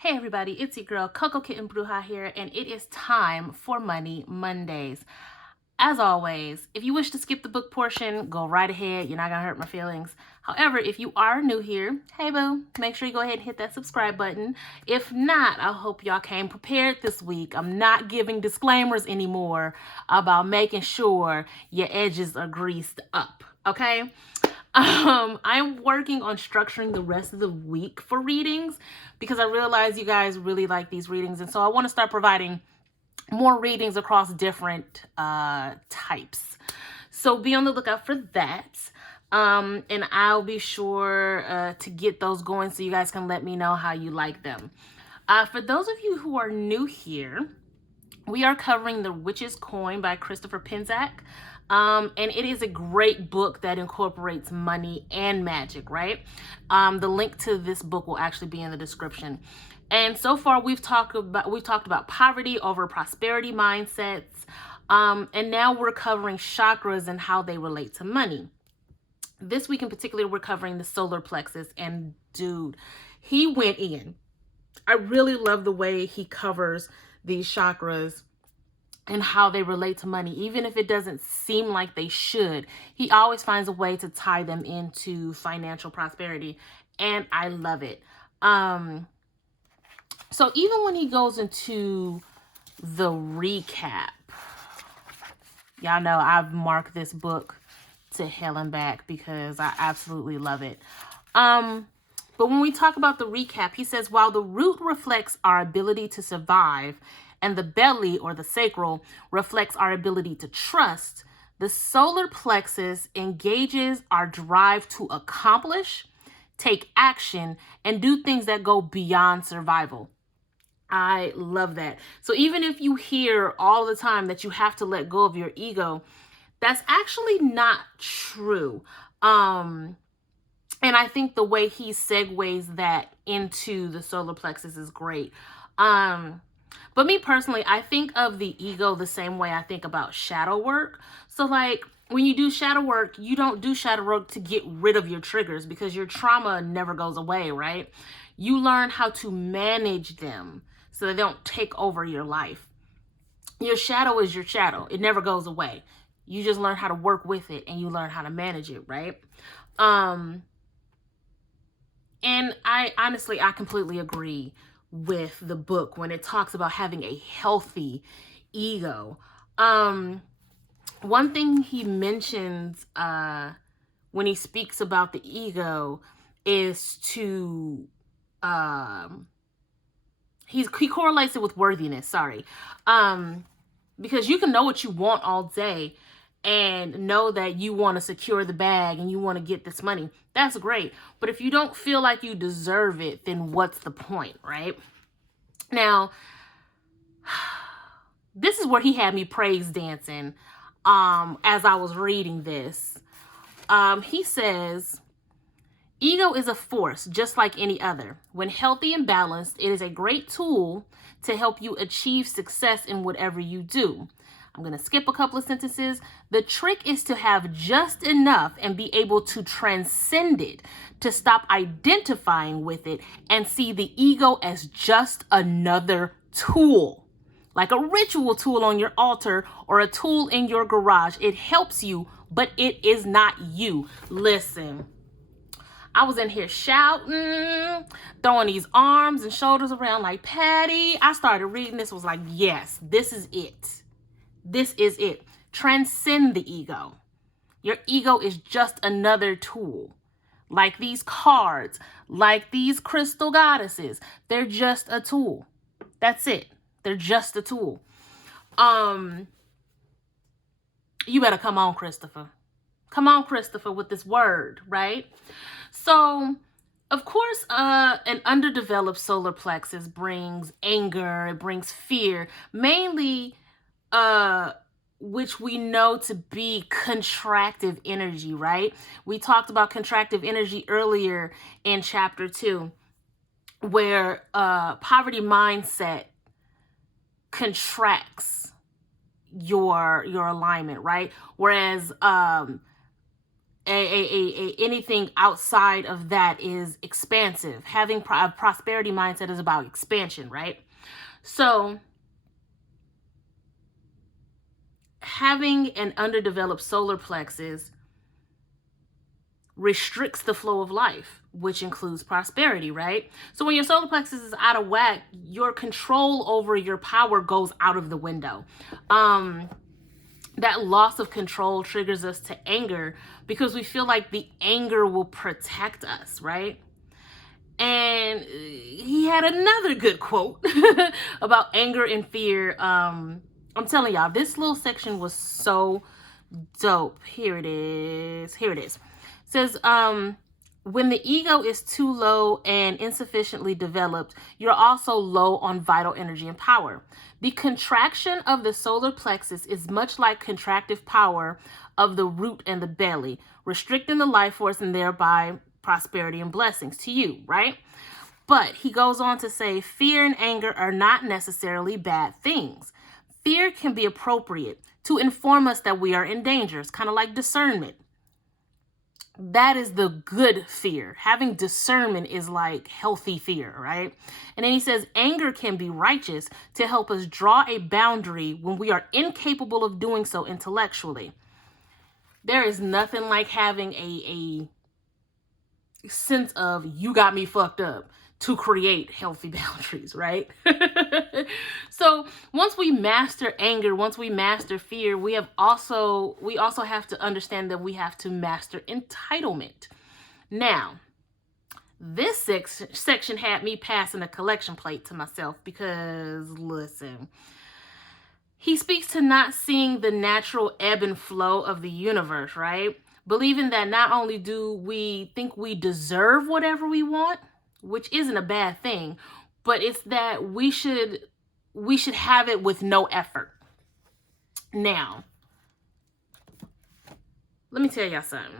Hey everybody, it's your girl Coco Kitten Bruja here, and it is time for Money Mondays. As always, if you wish to skip the book portion, go right ahead. You're not gonna hurt my feelings. However, if you are new here, hey boo, make sure you go ahead and hit that subscribe button. If not, I hope y'all came prepared this week. I'm not giving disclaimers anymore about making sure your edges are greased up, okay? I'm working on structuring the rest of the week for readings because I realize you guys really like these readings. And so I want to start providing more readings across different types. So be on the lookout for that. And I'll be sure to get those going so you guys can let me know how you like them. For those of you who are new here, we are covering The Witch's Coin by Christopher Penczak. And it is a great book that incorporates money and magic, right? The link to this book will actually be in the description. And so far we've talked about poverty over prosperity mindsets. And now we're covering chakras and how they relate to money. This week in particular, we're covering the solar plexus, and dude, he went in. I really love the way he covers these chakras and how they relate to money, even if it doesn't seem like they should. He always finds a way to tie them into financial prosperity, and I love it. So even when he goes into the recap, y'all know I've marked this book to hell and back because I absolutely love it. But when we talk about the recap, he says, while the root reflects our ability to survive and the belly or the sacral reflects our ability to trust, the solar plexus engages our drive to accomplish, take action, and do things that go beyond survival. I love that. So even if you hear all the time that you have to let go of your ego, that's actually not true. And I think the way he segues that into the solar plexus is great. But me personally, I think of the ego the same way I think about shadow work. So like when you do shadow work, you don't do shadow work to get rid of your triggers because your trauma never goes away, right? You learn how to manage them so they don't take over your life. Your shadow is your shadow. It never goes away. You just learn how to work with it and you learn how to manage it, right? And I honestly completely agree with the book when it talks about having a healthy ego. One thing he mentions when he speaks about the ego is to he correlates it with worthiness, sorry. Because you can know what you want all day and know that you want to secure the bag and you want to get this money. That's great. But if you don't feel like you deserve it, then what's the point, right? Now, this is where he had me praise dancing as I was reading this. He says, ego is a force just like any other. When healthy and balanced, it is a great tool to help you achieve success in whatever you do. I'm going to skip a couple of sentences. The trick is to have just enough and be able to transcend it, to stop identifying with it and see the ego as just another tool, like a ritual tool on your altar or a tool in your garage. It helps you, but it is not you. Listen, I was in here shouting, throwing these arms and shoulders around like Patty. I started reading this, was like, yes, this is it. This is it. Transcend the ego. Your ego is just another tool. Like these cards, like these crystal goddesses. They're just a tool. That's it. They're just a tool. You better come on, Christopher. Come on, Christopher, with this word, right? So, of course, an underdeveloped solar plexus brings anger, it brings fear, mainly which we know to be contractive energy, right? We talked about contractive energy earlier in chapter 2, where poverty mindset contracts your alignment, right? Whereas anything outside of that is expansive. Having a prosperity mindset is about expansion, right? So having an underdeveloped solar plexus restricts the flow of life, which includes prosperity, right? So when your solar plexus is out of whack, your control over your power goes out of the window. That loss of control triggers us to anger because we feel like the anger will protect us, right? And he had another good quote about anger and fear. I'm telling y'all, this little section was so dope. Here it is. It says, when the ego is too low and insufficiently developed, you're also low on vital energy and power. The contraction of the solar plexus is much like contractive power of the root and the belly, restricting the life force and thereby prosperity and blessings to you, right? But he goes on to say, fear and anger are not necessarily bad things. Fear can be appropriate to inform us that we are in danger. It's kind of like discernment. That is the good fear. Having discernment is like healthy fear, right? And then he says, anger can be righteous to help us draw a boundary when we are incapable of doing so intellectually. There is nothing like having a sense of, you got me fucked up, to create healthy boundaries, right? So once we master anger, once we master fear, we also have to understand that we have to master entitlement. Now, this section had me passing a collection plate to myself because, listen, he speaks to not seeing the natural ebb and flow of the universe, right? Believing that not only do we think we deserve whatever we want, which isn't a bad thing, but it's that we should have it with no effort. Now, let me tell y'all something.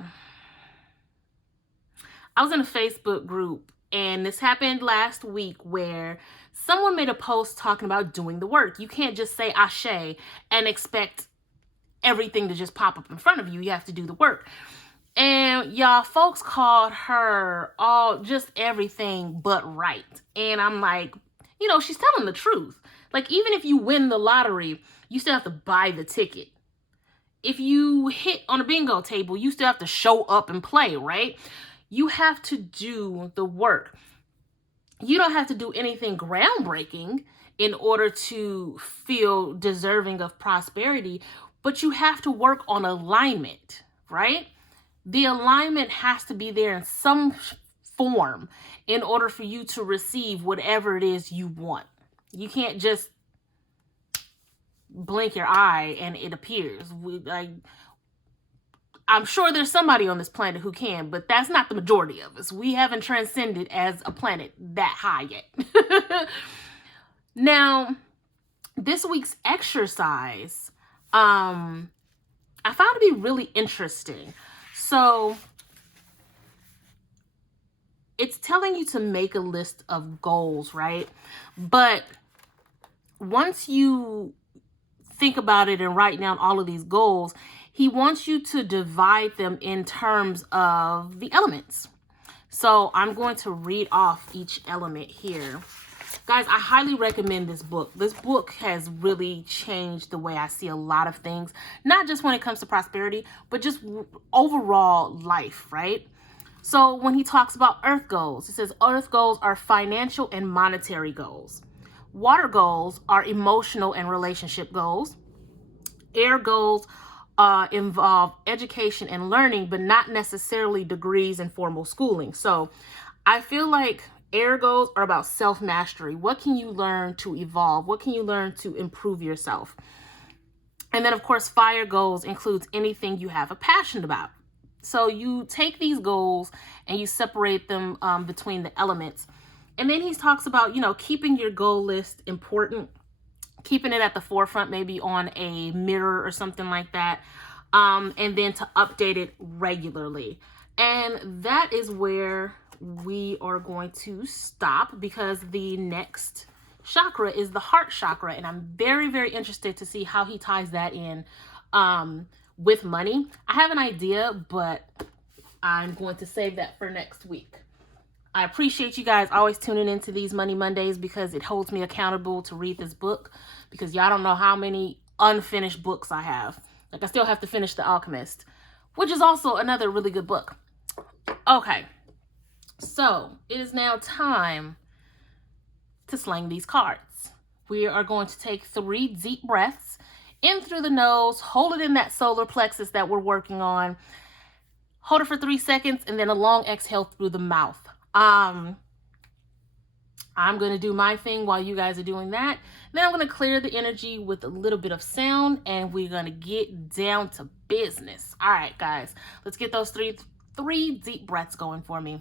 I was in a Facebook group, and this happened last week, where someone made a post talking about doing the work. You can't just say ashe and expect everything to just pop up in front of you. You have to do the work. And y'all, folks called her all just everything but right. And I'm like, she's telling the truth. Like, even if you win the lottery, you still have to buy the ticket. If you hit on a bingo table, you still have to show up and play, right? You have to do the work. You don't have to do anything groundbreaking in order to feel deserving of prosperity, but you have to work on alignment, right? The alignment has to be there in some form in order for you to receive whatever it is you want. You can't just blink your eye and it appears. I'm sure there's somebody on this planet who can, but that's not the majority of us. We haven't transcended as a planet that high yet. Now, this week's exercise, I found to be really interesting. So it's telling you to make a list of goals, right? But once you think about it and write down all of these goals, he wants you to divide them in terms of the elements. So I'm going to read off each element here. Guys, I highly recommend this book. This book has really changed the way I see a lot of things, not just when it comes to prosperity, but just overall life, right? So when he talks about earth goals, he says earth goals are financial and monetary goals. Water goals are emotional and relationship goals. Air goals involve education and learning, but not necessarily degrees and formal schooling. So I feel like air goals are about self-mastery. What can you learn to evolve? What can you learn to improve yourself? And then, of course, fire goals includes anything you have a passion about. So you take these goals and you separate them between the elements. And then he talks about, keeping your goal list important, keeping it at the forefront, maybe on a mirror or something like that. And then to update it regularly. And that is where we are going to stop, because the next chakra is the heart chakra. And I'm very, very interested to see how he ties that in with money. I have an idea, but I'm going to save that for next week. I appreciate you guys always tuning into these Money Mondays because it holds me accountable to read this book, because y'all don't know how many unfinished books I have. Like, I still have to finish The Alchemist, which is also another really good book. Okay, so it is now time to sling these cards. We are going to take 3 deep breaths in through the nose, hold it in that solar plexus that we're working on. Hold it for 3 seconds and then a long exhale through the mouth. I'm going to do my thing while you guys are doing that. Then I'm going to clear the energy with a little bit of sound, and we're going to get down to business. All right, guys, let's get those three deep breaths going for me.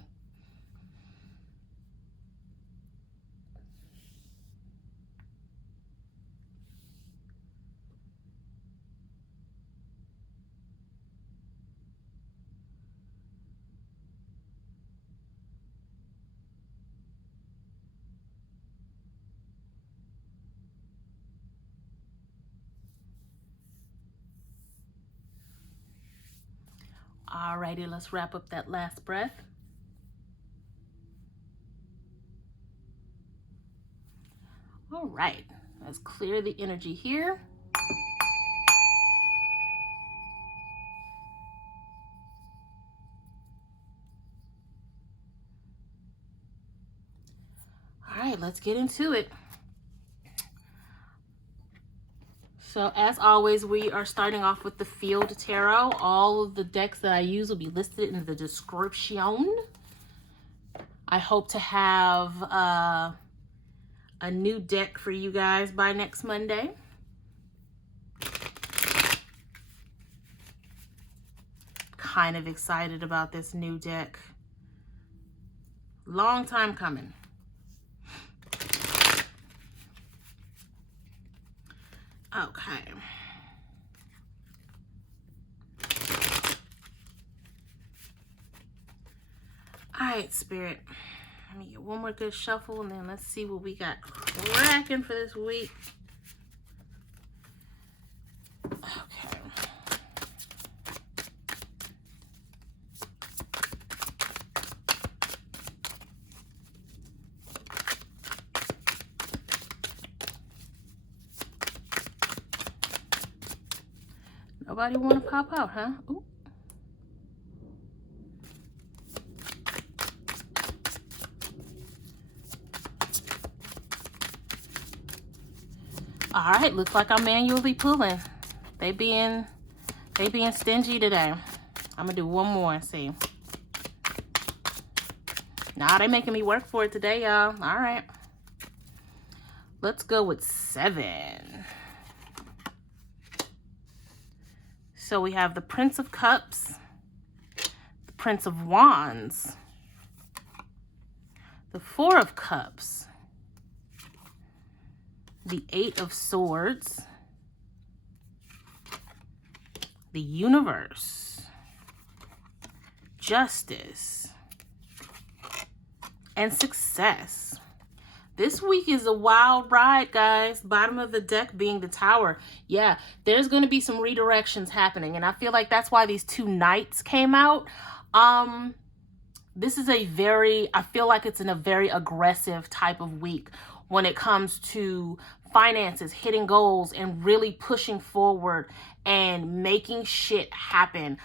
Alrighty, let's wrap up that last breath. All right, let's clear the energy here. All right, let's get into it. So as always, we are starting off with the Field Tarot. All of the decks that I use will be listed in the description. I hope to have a new deck for you guys by next Monday. Kind of excited about this new deck. Long time coming. Okay. All right, Spirit. Let me get one more good shuffle, and then let's see what we got cracking for this week. Okay. Nobody want to pop out, huh? Ooh. All right, looks like I'm manually pulling. They being stingy today. I'm gonna do one more and see. Nah, they making me work for it today, y'all. All right. Let's go with 7. So we have the Prince of Cups, the Prince of Wands, the 4 of Cups, the 8 of Swords, the Universe, Justice, and Success. This week is a wild ride, guys. Bottom of the deck being the Tower. Yeah, there's going to be some redirections happening, and I feel like that's why these 2 Knights came out. This is I feel like it's in a very aggressive type of week when it comes to finances, hitting goals, and really pushing forward and making shit happen.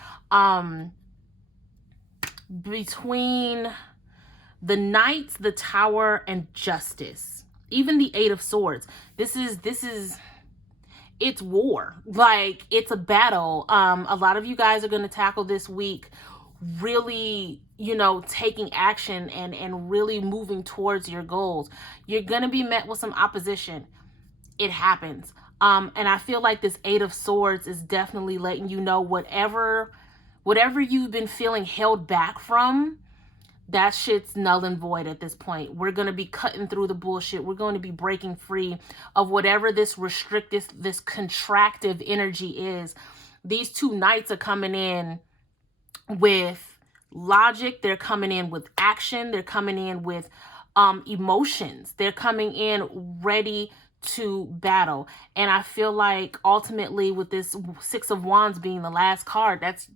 Between the Knights, the Tower, and Justice, even the 8 of Swords, this is it's war. Like, it's a battle. A lot of you guys are going to tackle this week really, taking action and really moving towards your goals. You're going to be met with some opposition. It happens. And I feel like this 8 of Swords is definitely letting you know whatever you've been feeling held back from, that shit's null and void at this point. We're going to be cutting through the bullshit. We're going to be breaking free of whatever this restrictive, this contractive energy is. These 2 Knights are coming in with logic. They're coming in with action. They're coming in with emotions. They're coming in ready to battle. And I feel like ultimately with this 6 of Wands being the last card, that's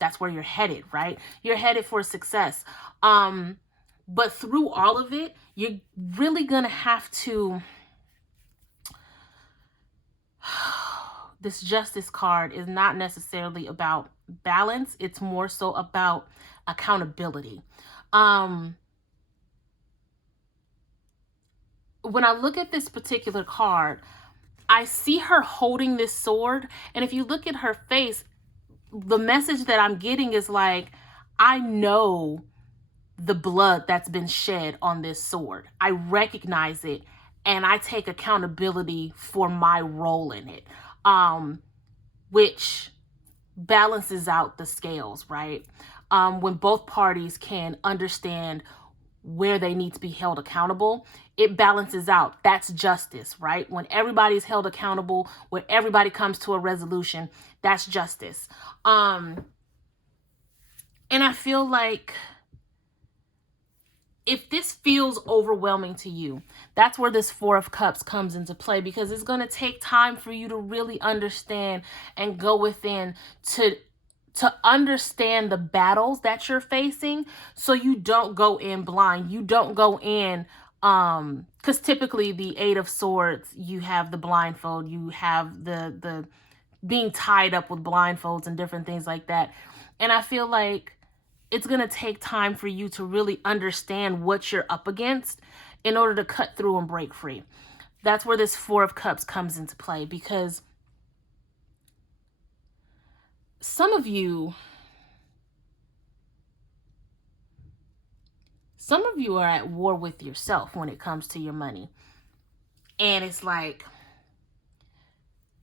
that's where you're headed, right? You're headed for success. But through all of it, you're really going to have to, this Justice card is not necessarily about balance. It's more so about accountability. When I look at this particular card, I see her holding this sword. And if you look at her face, the message that I'm getting is like, I know the blood that's been shed on this sword. I recognize it and I take accountability for my role in it, which balances out the scales, right? When both parties can understand where they need to be held accountable, it balances out. That's justice, right? When everybody's held accountable, when everybody comes to a resolution, that's justice. And I feel like if this feels overwhelming to you, that's where this Four of Cups comes into play, because it's going to take time for you to really understand and go within to understand the battles that you're facing, so you don't go in blind. You don't go in, because typically the Eight of Swords, you have the blindfold, you have the being tied up with blindfolds and different things like that. And I feel like it's going to take time for you to really understand what you're up against in order to cut through and break free. That's where this Four of Cups comes into play, because some of you are at war with yourself when it comes to your money. And it's like,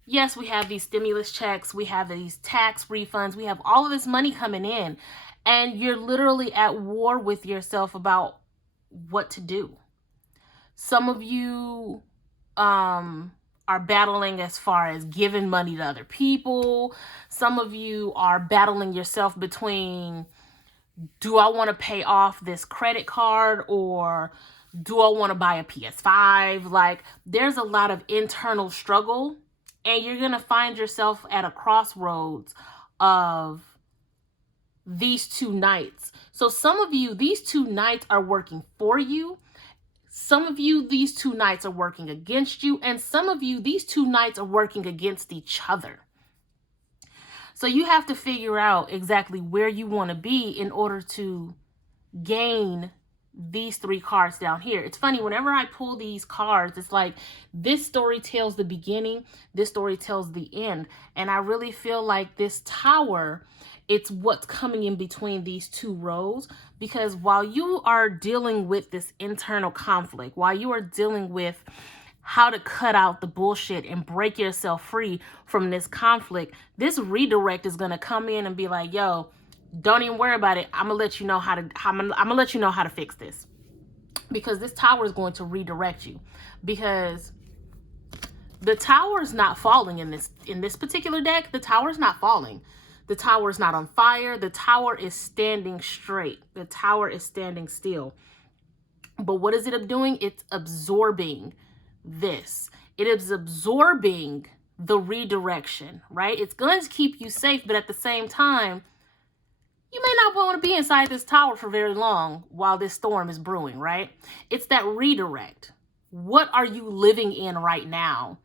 yes, we have these stimulus checks, we have these tax refunds, we have all of this money coming in, and you're literally at war with yourself about what to do. Some of you are battling as far as giving money to other people. Some of you are battling yourself between, do I want to pay off this credit card, or do I want to buy a PS5? Like, there's a lot of internal struggle, and you're going to find yourself at a crossroads of these two knights. So some of you, these two knights are working for you. Some of you, these two knights are working against you. And some of you, these two knights are working against each other. So you have to figure out exactly where you want to be in order to gain these three cards down here. It's funny, whenever I pull these cards, it's like this story tells the beginning, this story tells the end. And I really feel like this Tower, it's what's coming in between these two rows, because while you are dealing with this internal conflict, while you are dealing with how to cut out the bullshit and break yourself free from this conflict, this redirect is going to come in and be like, yo, don't even worry about it. I'm gonna let you know how to fix this, because this Tower is going to redirect you, because the Tower is not falling in this particular deck. The Tower is not falling. The Tower is not on fire. The Tower is standing straight. The Tower is standing still. But what is it doing? It's absorbing this. It is absorbing the redirection, right? It's going to keep you safe, but at the same time, you may not want to be inside this Tower for very long while this storm is brewing, right? It's that redirect. What are you living in right now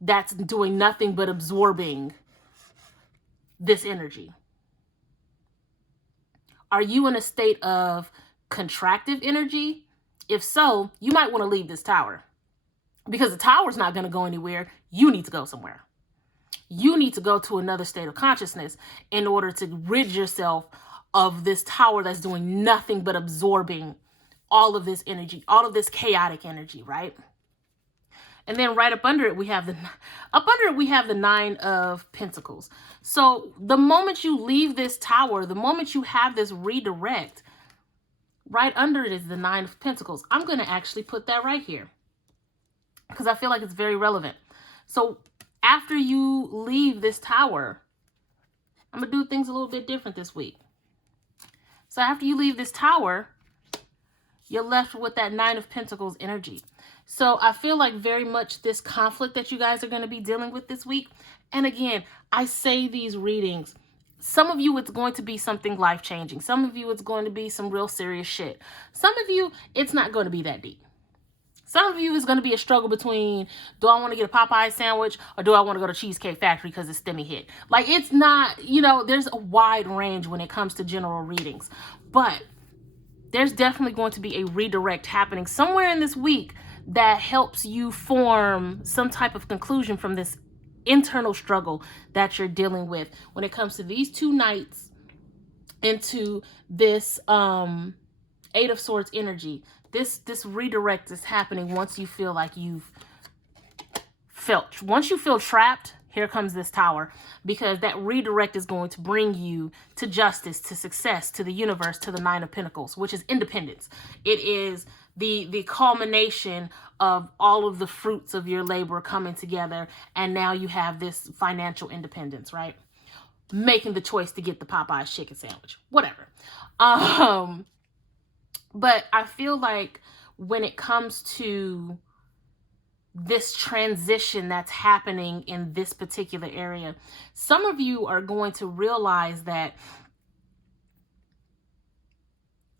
that's doing nothing but absorbing this energy? Are you in a state of contractive energy? If so, you might want to leave this Tower, because the Tower's not going to go anywhere. You need to go somewhere. You need to go to another state of consciousness in order to rid yourself of this Tower that's doing nothing but absorbing all of this energy, all of this chaotic energy, right? And then right up under it, we have the Nine of Pentacles. So the moment you leave this Tower, the moment you have this redirect, right under it is the Nine of Pentacles. I'm going to actually put that right here, because I feel like it's very relevant. So after you leave this Tower, I'm going to do things a little bit different this week. So after you leave this Tower, you're left with that Nine of Pentacles energy. So I feel like very much this conflict that you guys are going to be dealing with this week. And again, I say these readings Some of you, it's going to be something life-changing. Some of you, it's going to be some real serious shit. Some of you, it's not going to be that deep. Some of you, is going to be a struggle between, do I want to get a Popeye sandwich or do I want to go to Cheesecake Factory because it's Stimmy hit? Like, it's not, you know, there's a wide range when it comes to general readings. But there's definitely going to be a redirect happening somewhere in this week that helps you form some type of conclusion from this internal struggle that you're dealing with when it comes to these two nights into this Eight of Swords energy. This redirect is happening once you feel like once you feel trapped, here comes this Tower, because that redirect is going to bring you to justice, to success, to the universe, to the Nine of Pentacles, which is independence. It is the culmination of all of the fruits of your labor coming together, and now you have this financial independence, right? Making the choice to get the Popeye's chicken sandwich, whatever. But I feel like when it comes to this transition that's happening in this particular area, some of you are going to realize that,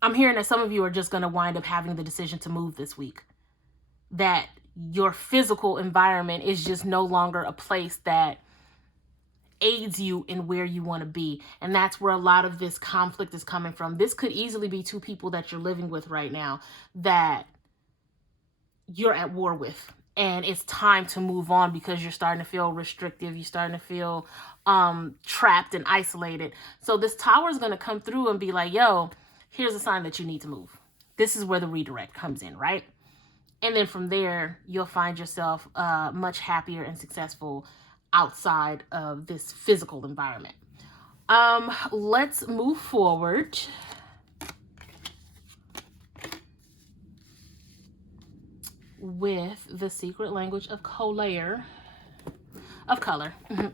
I'm hearing that some of you are just going to wind up having the decision to move this week. That your physical environment is just no longer a place that aids you in where you want to be. And that's where a lot of this conflict is coming from. This could easily be two people that you're living with right now that you're at war with. And it's time to move on because you're starting to feel restrictive. You're starting to feel trapped and isolated. So this Tower is going to come through and be like, yo, here's a sign that you need to move. This is where the redirect comes in, right? And then from there, you'll find yourself much happier and successful outside of this physical environment. Let's move forward. With the secret language of color.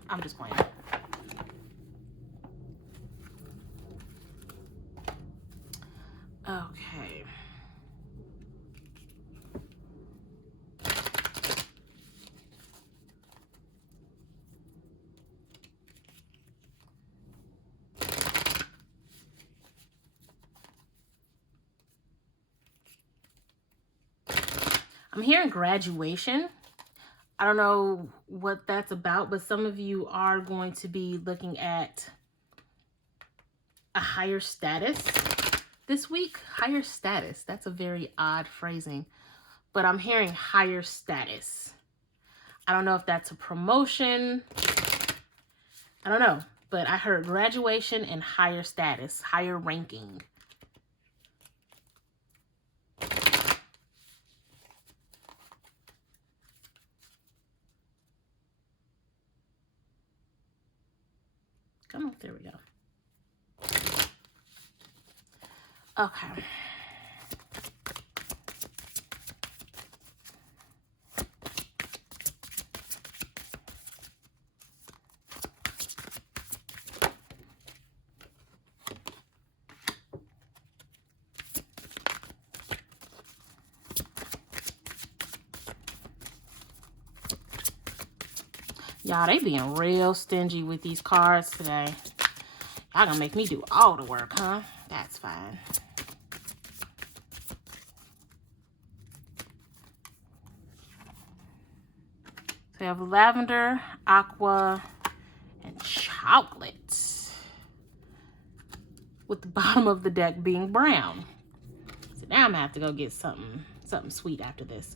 I'm just playing. Okay. I'm hearing graduation. I don't know what that's about, but some of you are going to be looking at a higher status this week. Higher status. That's a very odd phrasing, but I'm hearing higher status. I don't know if that's a promotion. I don't know, but I heard graduation and higher status, higher ranking. Come on, there we go. Okay. Y'all, they being real stingy with these cards today. Y'all gonna make me do all the work, huh? That's fine. So we have lavender, aqua, and chocolate. With the bottom of the deck being brown. So now I'm gonna have to go get something sweet after this.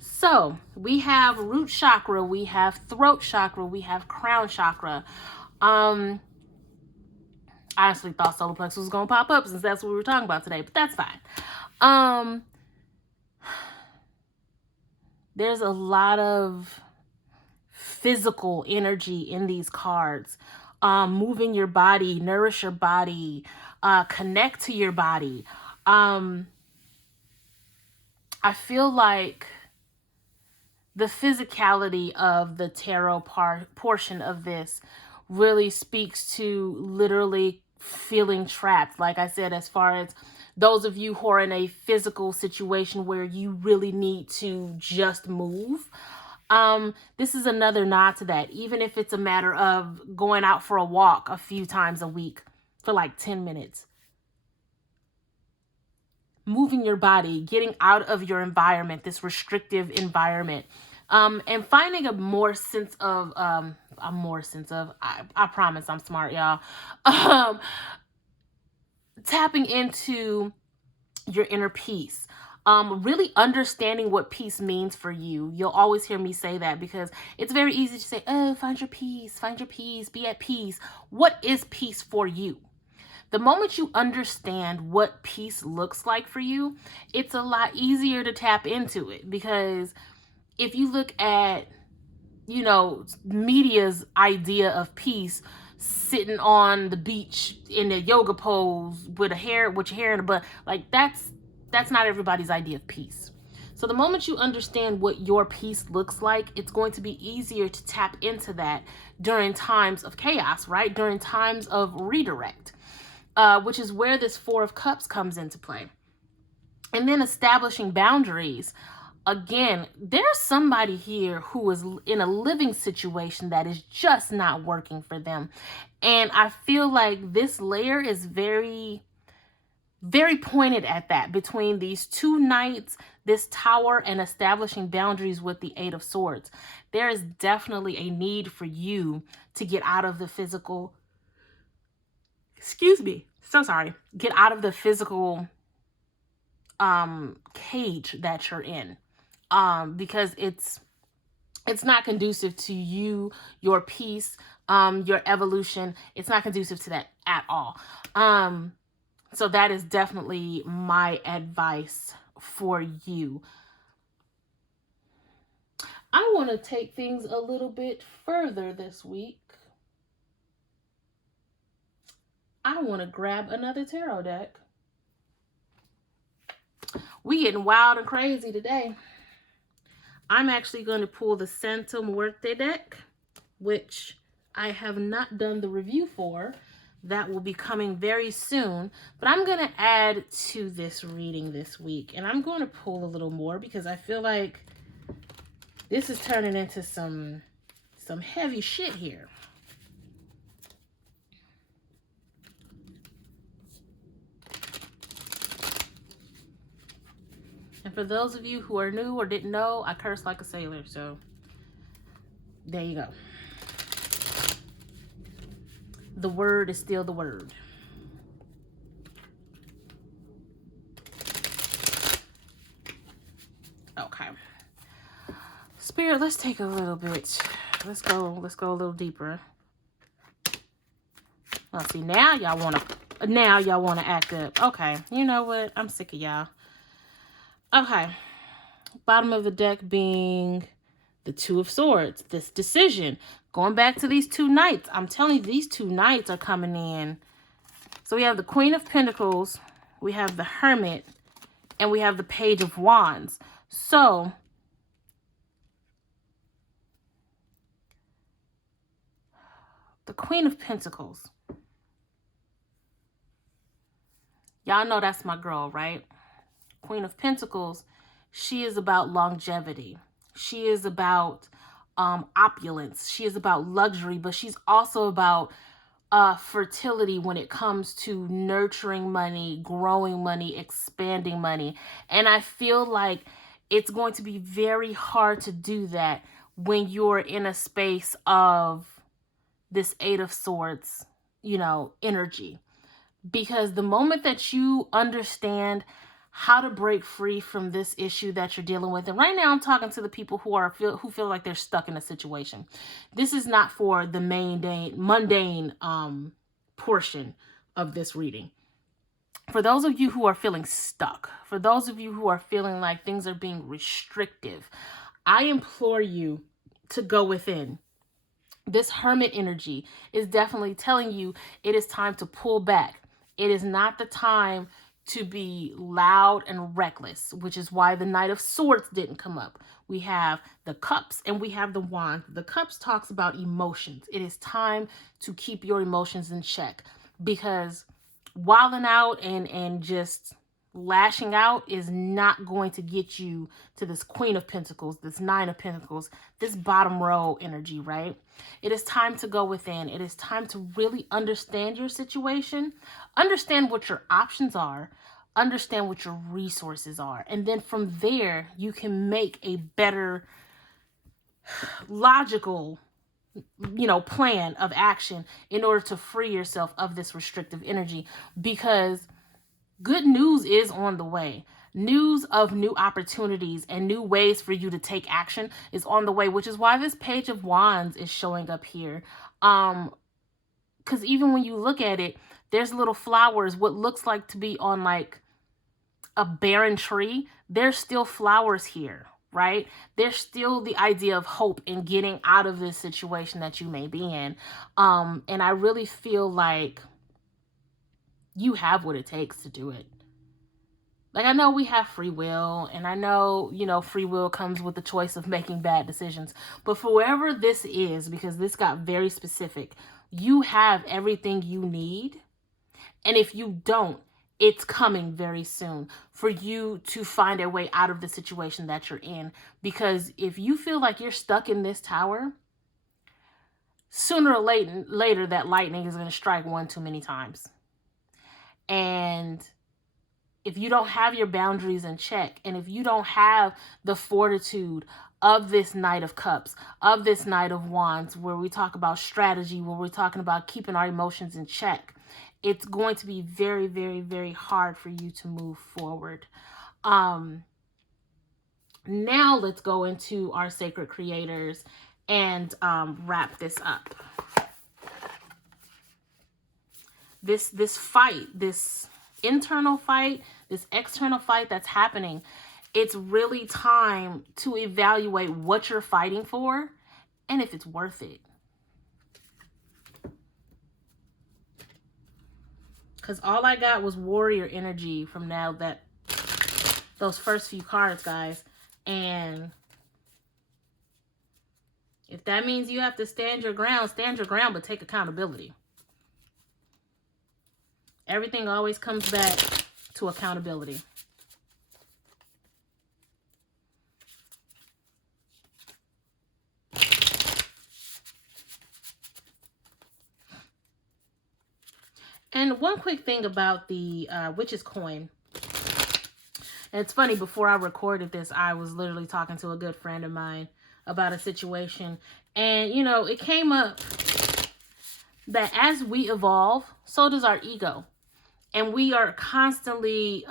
So we have root chakra, we have throat chakra, we have crown chakra. I honestly thought solar plexus was gonna pop up since that's what we were talking about today, but that's fine. There's a lot of physical energy in these cards. Moving your body, nourish your body, connect to your body. I feel like the physicality of the tarot portion of this really speaks to literally feeling trapped. Like I said, as far as those of you who are in a physical situation where you really need to just move, This is another nod to that. Even if it's a matter of going out for a walk a few times a week for like 10 minutes, moving your body, getting out of your environment, this restrictive environment, and finding a more sense of, I promise I'm smart, y'all. Um, Tapping into your inner peace. Really understanding what peace means for you. You'll always hear me say that because it's very easy to say, oh, find your peace, be at peace. What is peace for you? The moment you understand what peace looks like for you, it's a lot easier to tap into it. Because if you look at, media's idea of peace, sitting on the beach in a yoga pose with your hair in a bun, like that's not everybody's idea of peace. So the moment you understand what your peace looks like, it's going to be easier to tap into that during times of chaos, right? During times of redirect, which is where this Four of Cups comes into play. And then establishing boundaries. Again, there's somebody here who is in a living situation that is just not working for them. And I feel like this layer is very, very pointed at that, between these two knights, this tower, and establishing boundaries with the Eight of Swords. There is definitely a need for you to get out of the physical, get out of the physical cage that you're in, because it's not conducive to you, your peace, your evolution. It's not conducive to that at all. So that is definitely my advice for you. I want to take things a little bit further this week. I want to grab another tarot deck. We getting wild and crazy today. I'm actually going to pull the Santa Muerte deck, which I have not done the review for. That will be coming very soon. But I'm going to add to this reading this week. And I'm going to pull a little more because I feel like this is turning into some heavy shit here. And for those of you who are new or didn't know, I curse like a sailor. So there you go. The word is still the word. Okay. Spirit, let's take a little bit. Let's go a little deeper. Let's see, now y'all want to act up. Okay. You know what? I'm sick of y'all. Okay. Bottom of the deck being the Two of Swords. This decision. Going back to these two knights. I'm telling you, these two knights are coming in. So we have the Queen of Pentacles, we have the Hermit, and we have the Page of Wands. So the Queen of Pentacles. Y'all know that's my girl, right? Queen of Pentacles, she is about longevity. She is about opulence. She is about luxury, but she's also about fertility when it comes to nurturing money, growing money, expanding money. And I feel like it's going to be very hard to do that when you're in a space of this Eight of Swords, energy. Because the moment that you understand how to break free from this issue that you're dealing with. And right now I'm talking to the people who feel like they're stuck in a situation. This is not for the mundane portion of this reading. For those of you who are feeling stuck, for those of you who are feeling like things are being restrictive, I implore you to go within. This Hermit energy is definitely telling you it is time to pull back. It is not the time to be loud and reckless, which is why the Knight of Swords didn't come up. We have the Cups and we have the Wand. The Cups talks about emotions. It is time to keep your emotions in check, because wilding out and just lashing out is not going to get you to this Queen of Pentacles, this Nine of Pentacles, this bottom row energy, right? It is time to go within. It is time to really understand your situation, understand what your options are, understand what your resources are. And then from there, you can make a better, logical, plan of action in order to free yourself of this restrictive energy, because good news is on the way. News of new opportunities and new ways for you to take action is on the way, which is why this Page of Wands is showing up here. Because even when you look at it, there's little flowers, what looks like to be on like a barren tree. There's still flowers here, right? There's still the idea of hope in getting out of this situation that you may be in. And I really feel like you have what it takes to do it. Like, I know we have free will, and I know, free will comes with the choice of making bad decisions. But for wherever this is, because this got very specific, you have everything you need. And if you don't, it's coming very soon for you to find a way out of the situation that you're in. Because if you feel like you're stuck in this tower, sooner or later that lightning is going to strike one too many times. And if you don't have your boundaries in check, and if you don't have the fortitude of this Knight of Cups, of this Knight of Wands, where we talk about strategy, where we're talking about keeping our emotions in check, it's going to be very, very, very hard for you to move forward. Now let's go into our sacred creators and wrap this up. This fight, this internal fight, this external fight that's happening, it's really time to evaluate what you're fighting for and if it's worth it. Because all I got was warrior energy from those first few cards, guys. And if that means you have to stand your ground, but take accountability. Everything always comes back to accountability. And one quick thing about the Witch's Coin. And it's funny, before I recorded this, I was literally talking to a good friend of mine about a situation. And, it came up that as we evolve, so does our ego. And we are constantly,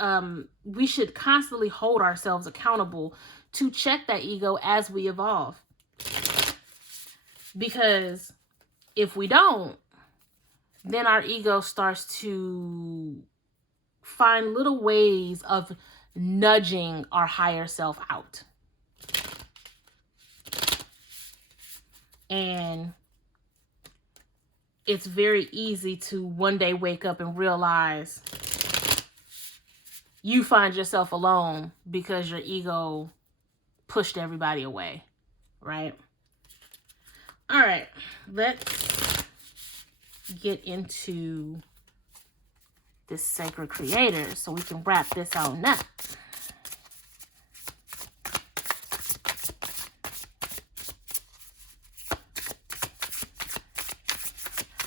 we should constantly hold ourselves accountable to check that ego as we evolve. Because if we don't, then our ego starts to find little ways of nudging our higher self out. And it's very easy to one day wake up and realize you find yourself alone because your ego pushed everybody away, right? All right, let's get into this sacred creator so we can wrap this on up.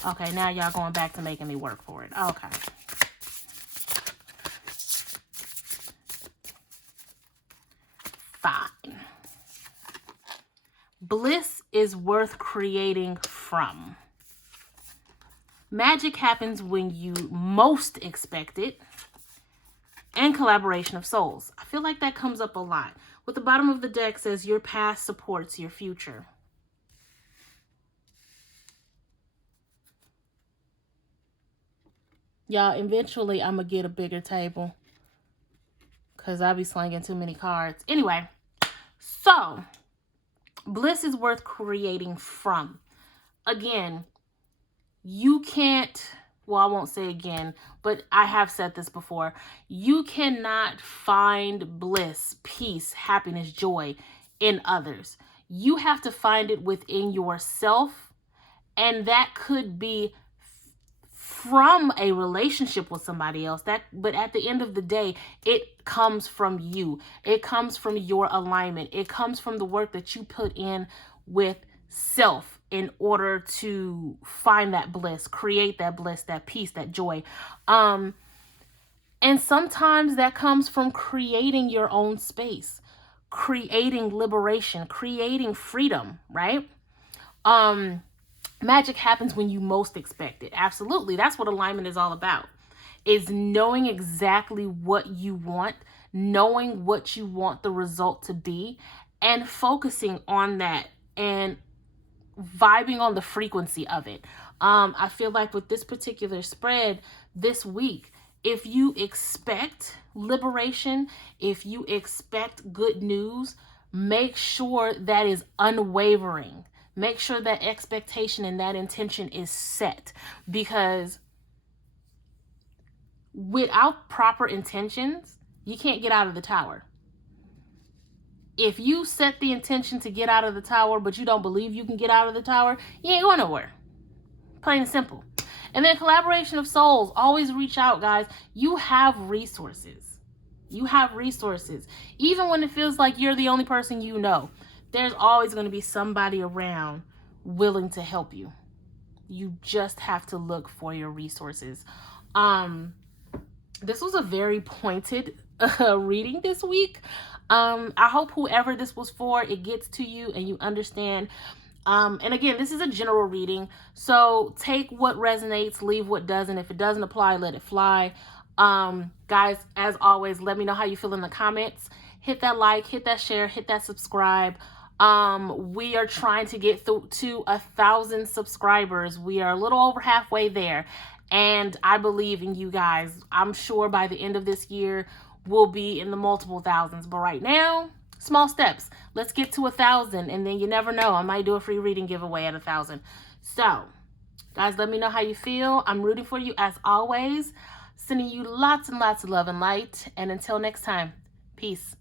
Okay, now y'all going back to making me work for it. Okay. Fine. Bliss is worth creating from. Magic happens when you most expect it. And collaboration of souls. I feel like that comes up a lot. With the bottom of the deck says your past supports your future. Y'all, eventually I'm going to get a bigger table because I be slinging too many cards. Anyway, so bliss is worth creating from. Again, you can't, well, I won't say again, but I have said this before. You cannot find bliss, peace, happiness, joy in others. You have to find it within yourself, and that could be from a relationship with somebody else. But at the end of the day, it comes from you. It comes from your alignment. It comes from the work that you put in with self in order to find that bliss, create that bliss, that peace, that joy. And sometimes that comes from creating your own space, creating liberation, creating freedom, right? Magic happens when you most expect it. Absolutely. That's what alignment is all about. Is knowing exactly what you want, knowing what you want the result to be, and focusing on that and vibing on the frequency of it. I feel like with this particular spread this week, if you expect liberation, if you expect good news, make sure that is unwavering. Make sure that expectation and that intention is set, because without proper intentions, you can't get out of the tower. If you set the intention to get out of the tower, but you don't believe you can get out of the tower, you ain't going nowhere. Plain and simple. And then collaboration of souls. Always reach out, guys. You have resources. You have resources. Even when it feels like you're the only person you know, there's always going to be somebody around willing to help you. You just have to look for your resources. This was a very pointed reading this week. I hope whoever this was for, it gets to you and you understand. And again, this is a general reading, so take what resonates, leave what doesn't. If it doesn't apply, let it fly. Guys, as always, let me know how you feel in the comments. Hit that like, hit that share, hit that subscribe. We are trying to get to 1,000 subscribers. We are a little over halfway there, and I believe in you guys. I'm sure by the end of this year, we'll be in the multiple thousands, but right now, small steps. Let's get to 1,000, and then you never know, I might do a free reading giveaway at 1,000. So, guys, let me know how you feel. I'm rooting for you as always. Sending you lots and lots of love and light. And until next time, peace.